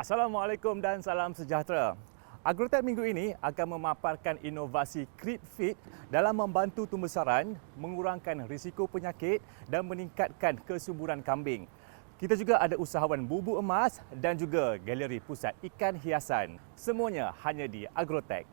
Assalamualaikum dan salam sejahtera. Agrotech minggu ini akan memaparkan inovasi CreedFit dalam membantu tumbesaran, mengurangkan risiko penyakit dan meningkatkan kesuburan kambing. Kita juga ada usahawan bubuk emas dan juga galeri pusat ikan hiasan. Semuanya hanya di Agrotech.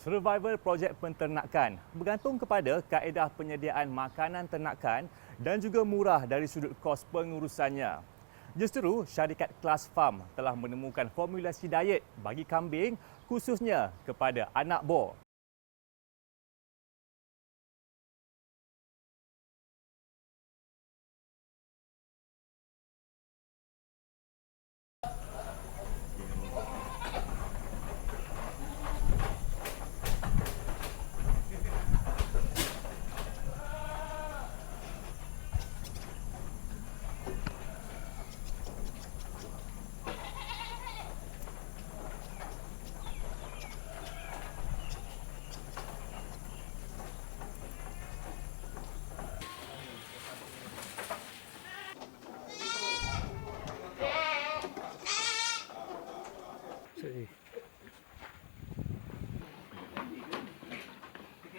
Survival projek penternakan bergantung kepada kaedah penyediaan makanan ternakan dan juga murah dari sudut kos pengurusannya. Justeru, syarikat Class Farm telah menemukan formulasi diet bagi kambing khususnya kepada anak bor.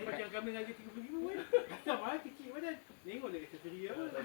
Macam kami lagi 35 kan. Sama kecil badan. Tengok dia kata seri apa.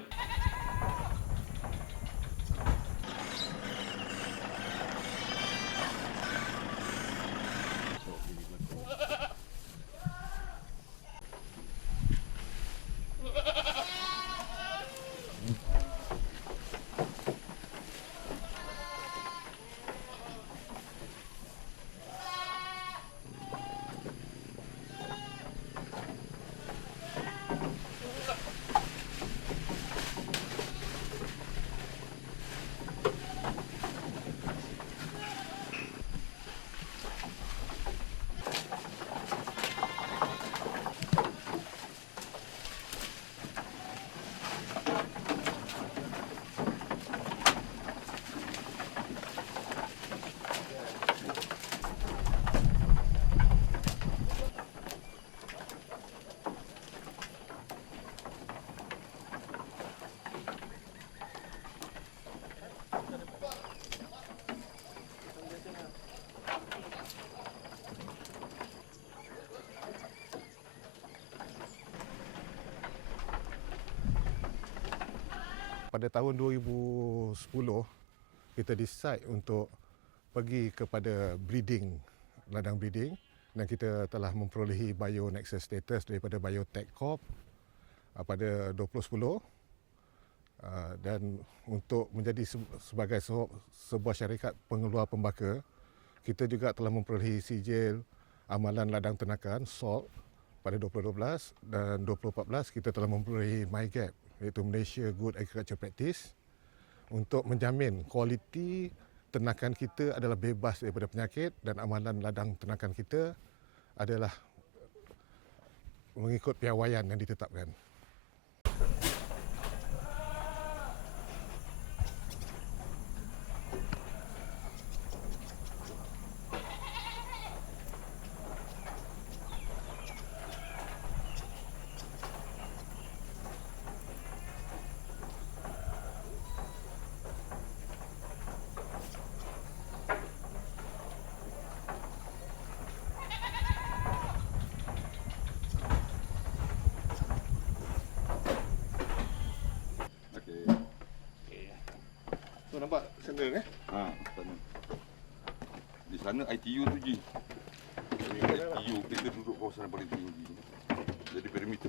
Pada tahun 2010, kita decide untuk pergi kepada breeding, ladang breeding, dan kita telah memperolehi Bio-Nexus status daripada Biotech Corp pada 2010. Dan untuk menjadi sebagai sebuah syarikat pengeluar pembaka, kita juga telah memperolehi sijil amalan ladang ternakan SALT pada 2012, dan 2014 kita telah memperolehi MyGap, iaitu Malaysia Good Agriculture Practice, untuk menjamin kualiti ternakan kita adalah bebas daripada penyakit dan amalan ladang ternakan kita adalah mengikut piawaian yang ditetapkan. Tu nampak sandal Sana. Di sana ITU tu je. ITU kita duduk kawasan paling tinggi. Jadi perimeter.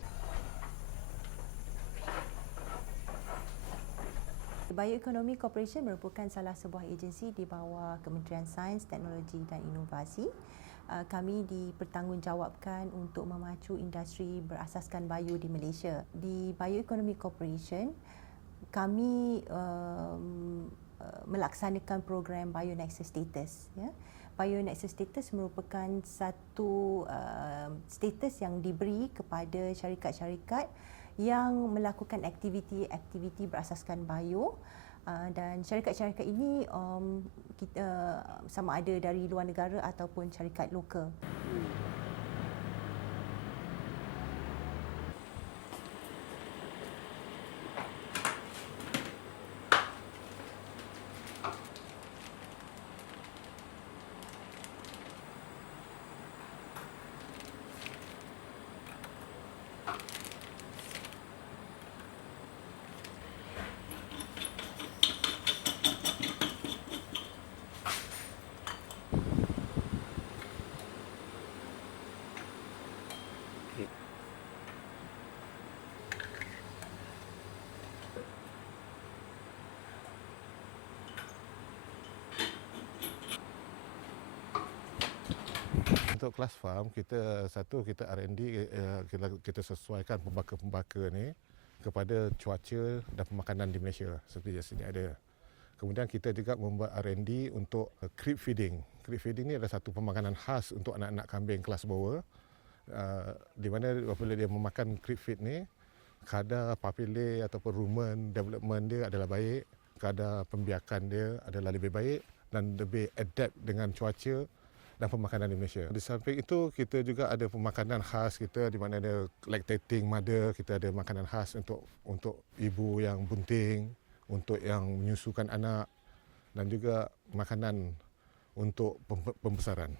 Bioeconomy Corporation merupakan salah sebuah agensi di bawah Kementerian Sains, Teknologi dan Inovasi. Kami dipertanggungjawabkan untuk memacu industri berasaskan bio di Malaysia. Di Bioeconomy Corporation, kami melaksanakan program Bio-Nexus status. Ya. Bionexus status merupakan satu status yang diberi kepada syarikat-syarikat yang melakukan aktiviti berasaskan bio, dan syarikat-syarikat ini kita sama ada dari luar negara ataupun syarikat lokal. Untuk kelas farm, kita R&D, kita sesuaikan pembaka-pembaka ni kepada cuaca dan pemakanan di Malaysia seperti yang sini ada. Kemudian kita juga membuat R&D untuk creep feeding. Creep feeding ni adalah satu pemakanan khas untuk anak-anak kambing kelas bawah, di mana apabila dia memakan creep feed ni, kadar papile ataupun rumen development dia adalah baik, kadar pembiakan dia adalah lebih baik dan lebih adapt dengan cuaca dan pemakanan di Malaysia. Di samping itu, kita juga ada pemakanan khas kita di mana ada lactating mother, kita ada makanan khas untuk ibu yang bunting, untuk yang menyusukan anak, dan juga makanan untuk pembesaran.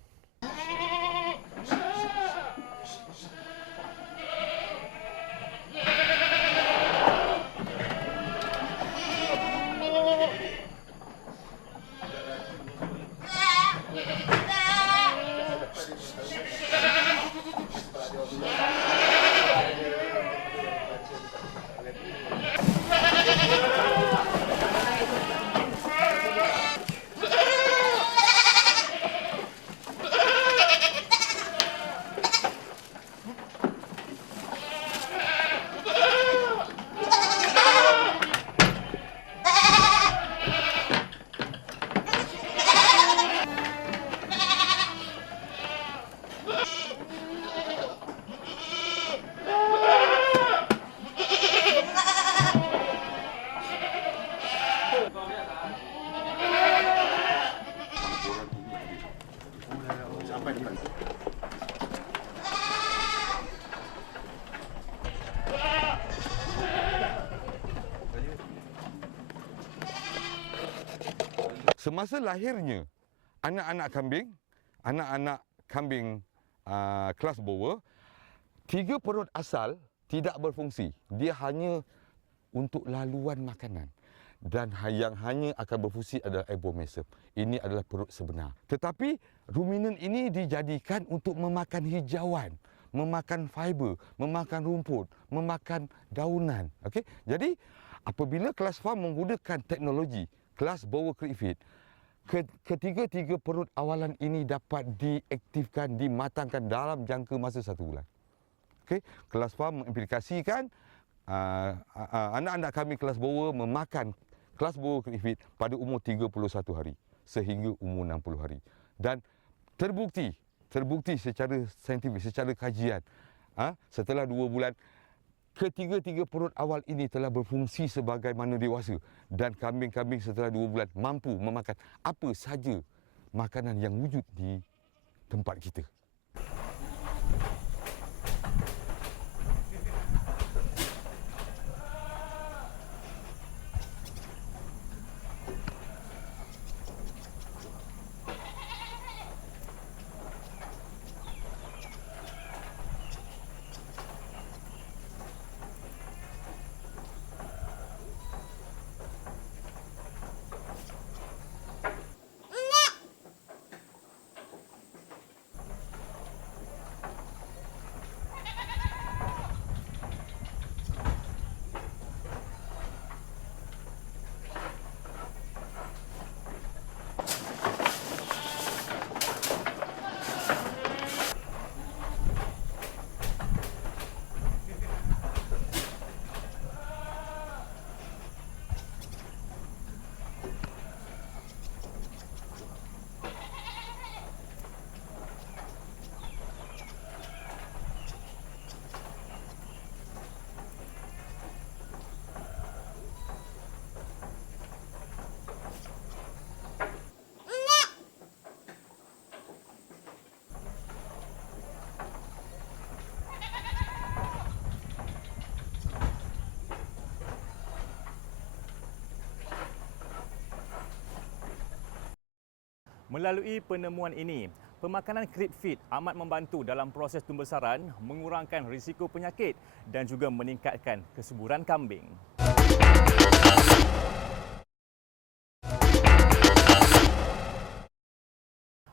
Semasa lahirnya anak-anak kambing kelas bawah, 3 perut asal tidak berfungsi. Dia hanya untuk laluan makanan. Dan yang hanya akan berfungsi adalah abomasum. Ini adalah perut sebenar. Tetapi ruminan ini dijadikan untuk memakan hijauan, memakan fiber, memakan rumput, memakan daunan. Okey? Jadi apabila kelas farm menggunakan teknologi kelas bawah creep feed, ketiga-tiga perut awalan ini dapat diaktifkan, dimatangkan dalam jangka masa 1 bulan. Okey, kelas farm mengimplikasikan anak-anak kami kelas bawah memakan kelas bawah creep feed pada umur 31 hari sehingga umur 60 hari. Dan terbukti secara saintifik, secara kajian, setelah 2 bulan, ketiga-tiga perut awal ini telah berfungsi sebagaimana dewasa, dan kambing-kambing setelah 2 bulan mampu memakan apa saja makanan yang wujud di tempat kita. Melalui penemuan ini, pemakanan Creed Feed amat membantu dalam proses pembesaran, mengurangkan risiko penyakit dan juga meningkatkan kesuburan kambing.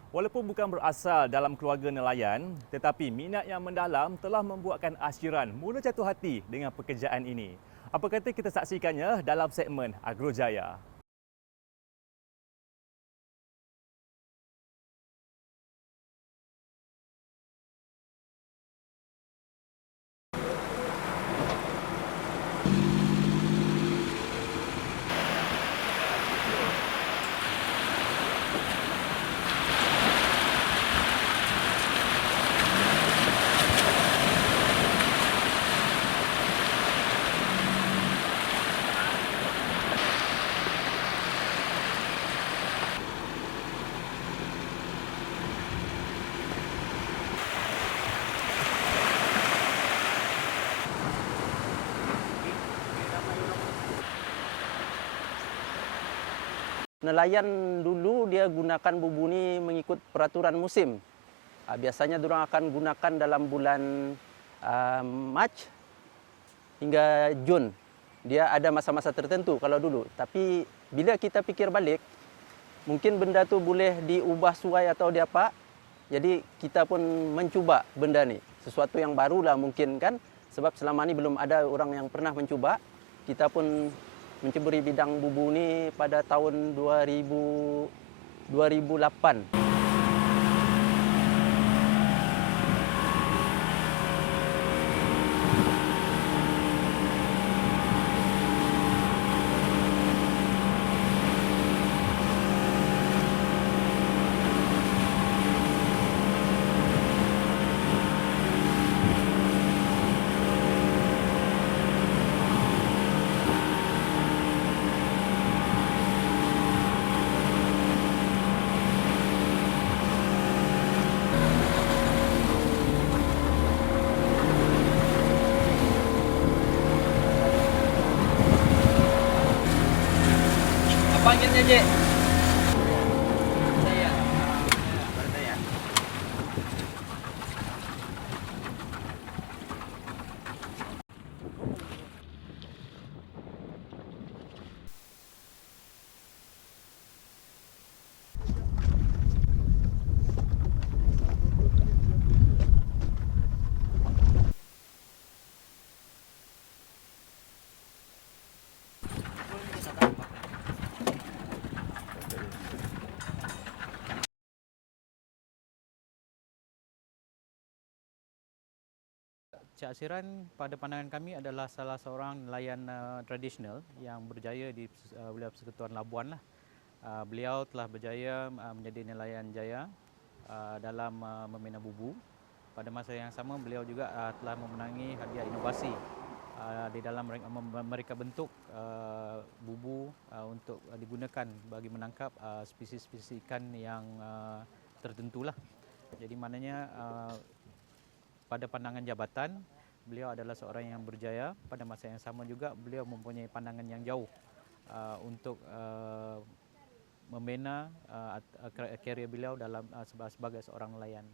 Walaupun bukan berasal dalam keluarga nelayan, tetapi minat yang mendalam telah membuatkan Ashiran mula jatuh hati dengan pekerjaan ini. Apa kata kita saksikannya dalam segmen Agrojaya. Nelayan dulu dia gunakan bubu ni mengikut peraturan musim. Biasanya diorang akan gunakan dalam bulan Mac hingga Jun. Dia ada masa-masa tertentu kalau dulu. Tapi bila kita fikir balik, mungkin benda tu boleh diubah suai atau diapa. Jadi kita pun mencuba benda ni. Sesuatu yang barulah mungkin kan. Sebab selama ni belum ada orang yang pernah mencuba. Kita pun menceburi bidang bubu ni pada tahun 2008. Panggilnya, Cik. Cik Ashiran pada pandangan kami adalah salah seorang nelayan tradisional yang berjaya di wilayah Persekutuan Labuan lah. Beliau telah berjaya menjadi nelayan jaya dalam membina bubu. Pada masa yang sama beliau juga telah memenangi hadiah inovasi di dalam mereka bentuk bubu untuk digunakan bagi menangkap spesies-spesies ikan yang tertentulah. Jadi maknanya pada pandangan jabatan, beliau adalah seorang yang berjaya. Pada masa yang sama juga, beliau mempunyai pandangan yang jauh untuk membina karier beliau dalam sebagai seorang nelayan.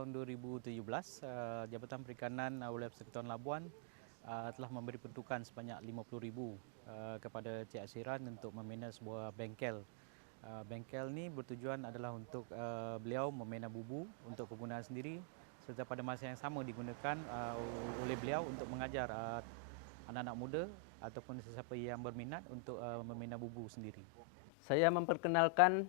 tahun 2017, Jabatan Perikanan Wilayah Persekutuan Labuan telah memberi peruntukan sebanyak 50,000 kepada Cik Asiran untuk membina sebuah bengkel. Bengkel ni bertujuan adalah untuk beliau membina bubu untuk kegunaan sendiri, serta pada masa yang sama digunakan oleh beliau untuk mengajar anak-anak muda ataupun sesiapa yang berminat untuk membina bubu sendiri. Saya memperkenalkan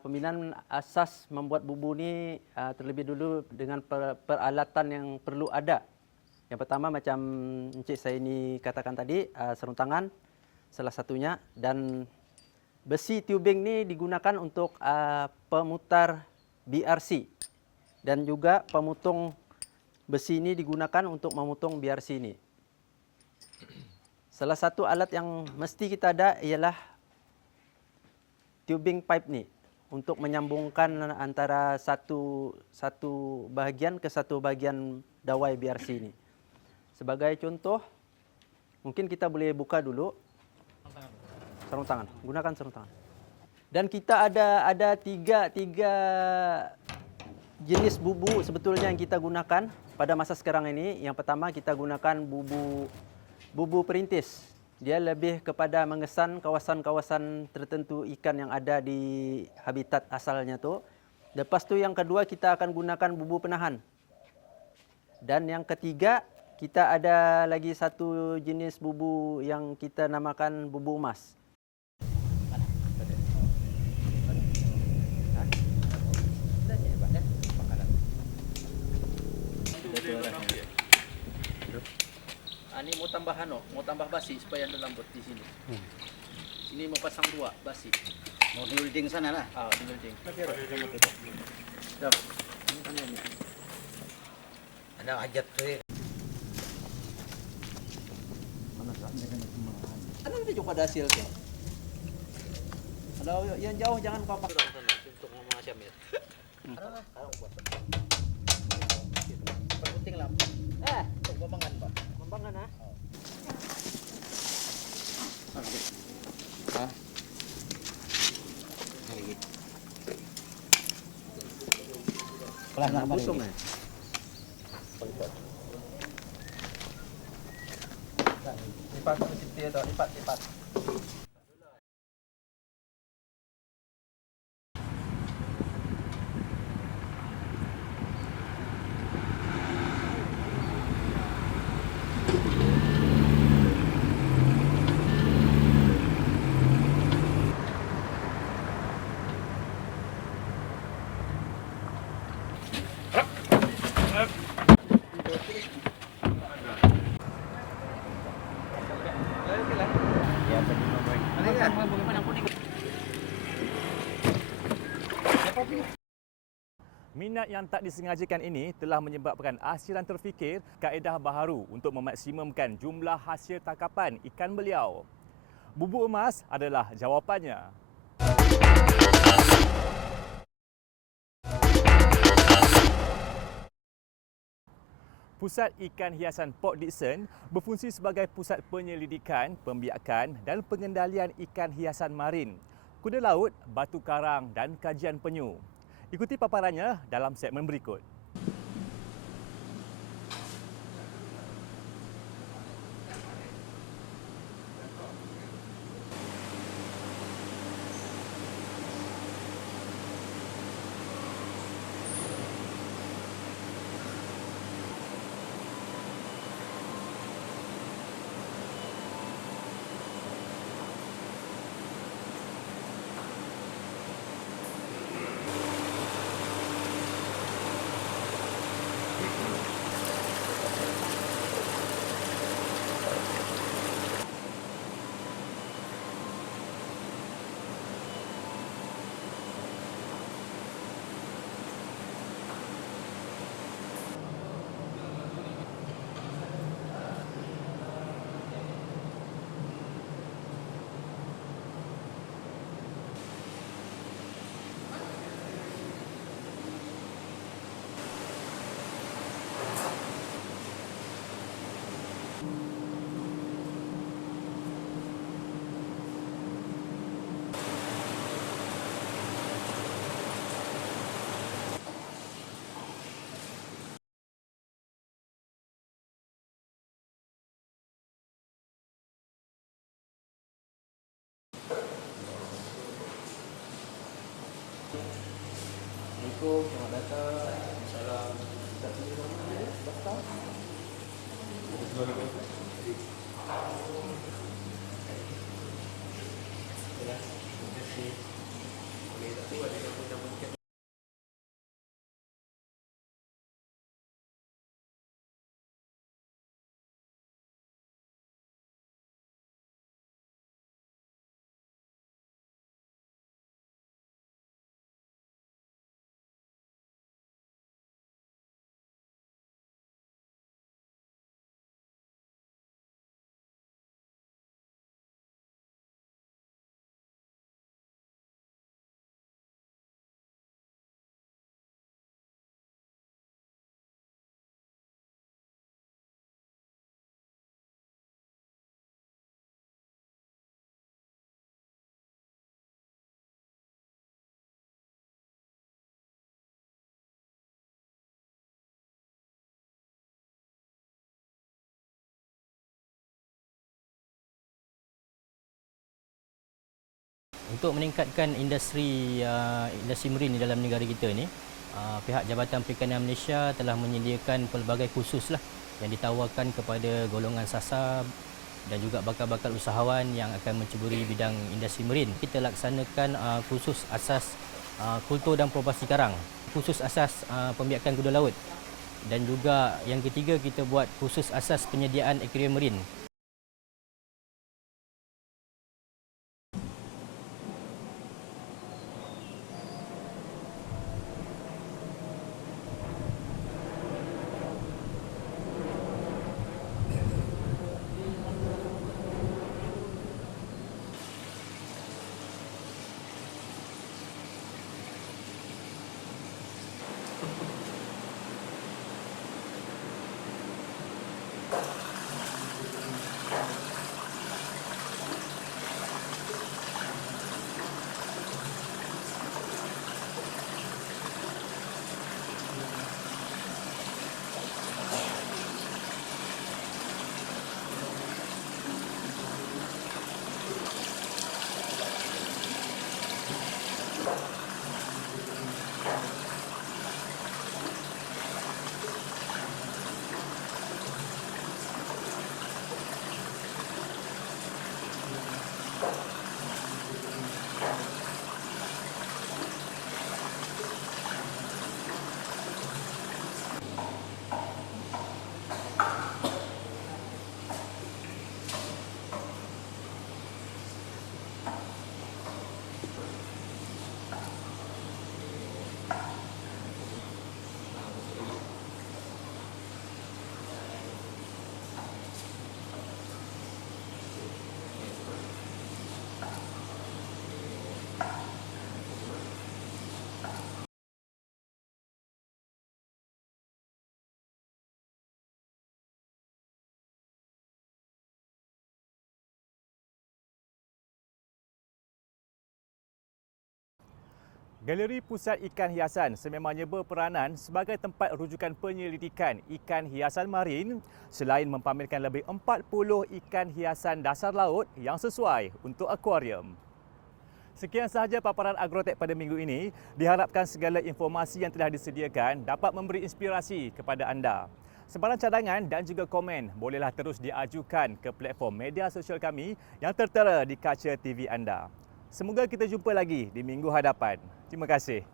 pembinaan asas membuat bubu ni terlebih dulu dengan peralatan yang perlu ada. Yang pertama macam Encik saya ini katakan tadi, sarung tangan salah satunya, dan besi tubing ni digunakan untuk pemutar BRC, dan juga pemutung besi ini digunakan untuk memutung BRC ini. Salah satu alat yang mesti kita ada ialah tubing pipe ni untuk menyambungkan antara satu bahagian ke satu bahagian dawai BRC ini. Sebagai contoh, mungkin kita boleh buka dulu sarung tangan. Gunakan sarung tangan. Dan kita ada tiga jenis bubu sebetulnya yang kita gunakan pada masa sekarang ini. Yang pertama kita gunakan bubu perintis. Dia lebih kepada mengesan kawasan-kawasan tertentu ikan yang ada di habitat asalnya tu. Lepas tu yang kedua kita akan gunakan bubu penahan. Dan yang ketiga kita ada lagi satu jenis bubu yang kita namakan bubu emas. Ini mau tambah mau tambah basi supaya ada lembut di sini. Ini mau pasang 2 basi. Mau di welding sana lah. Di welding. Ada ajat tu. Ada nanti coba ada hasil tu. Ada yang jauh jangan papak. Untuk Mama Syamir. Penting lah. Untuk pembangan Pak. Pembangan ah. Kelas nak busung eh. Lipat mesti tu, lipat. Minat yang tak disengajakan ini telah menyebabkan Asiran terfikir kaedah baharu untuk memaksimumkan jumlah hasil tangkapan ikan beliau. Bubu emas adalah jawapannya. Pusat Ikan Hiasan Port Dickson berfungsi sebagai pusat penyelidikan, pembiakan dan pengendalian ikan hiasan marin, kuda laut, batu karang dan kajian penyu. Ikuti paparannya dalam segmen berikut. Assalamualaikum, selamat datang. Salam. Kita pilih mana ya? Daftar. Untuk meningkatkan industri marin di dalam negara kita ni, pihak Jabatan Perikanan Malaysia telah menyediakan pelbagai kursus lah yang ditawarkan kepada golongan sasar dan juga bakal-bakal usahawan yang akan menceburi bidang industri marin. Kita laksanakan kursus asas kultur dan propasi karang, kursus asas pembiakan kuda laut, dan juga yang ketiga kita buat kursus asas penyediaan akuarium marin. Galeri Pusat Ikan Hiasan sememangnya berperanan sebagai tempat rujukan penyelidikan ikan hiasan marin selain mempamerkan lebih 40 ikan hiasan dasar laut yang sesuai untuk akuarium. Sekian sahaja paparan Agrotech pada minggu ini. Diharapkan segala informasi yang telah disediakan dapat memberi inspirasi kepada anda. Sebarang cadangan dan juga komen bolehlah terus diajukan ke platform media sosial kami yang tertera di kaca TV anda. Semoga kita jumpa lagi di minggu hadapan. Terima kasih.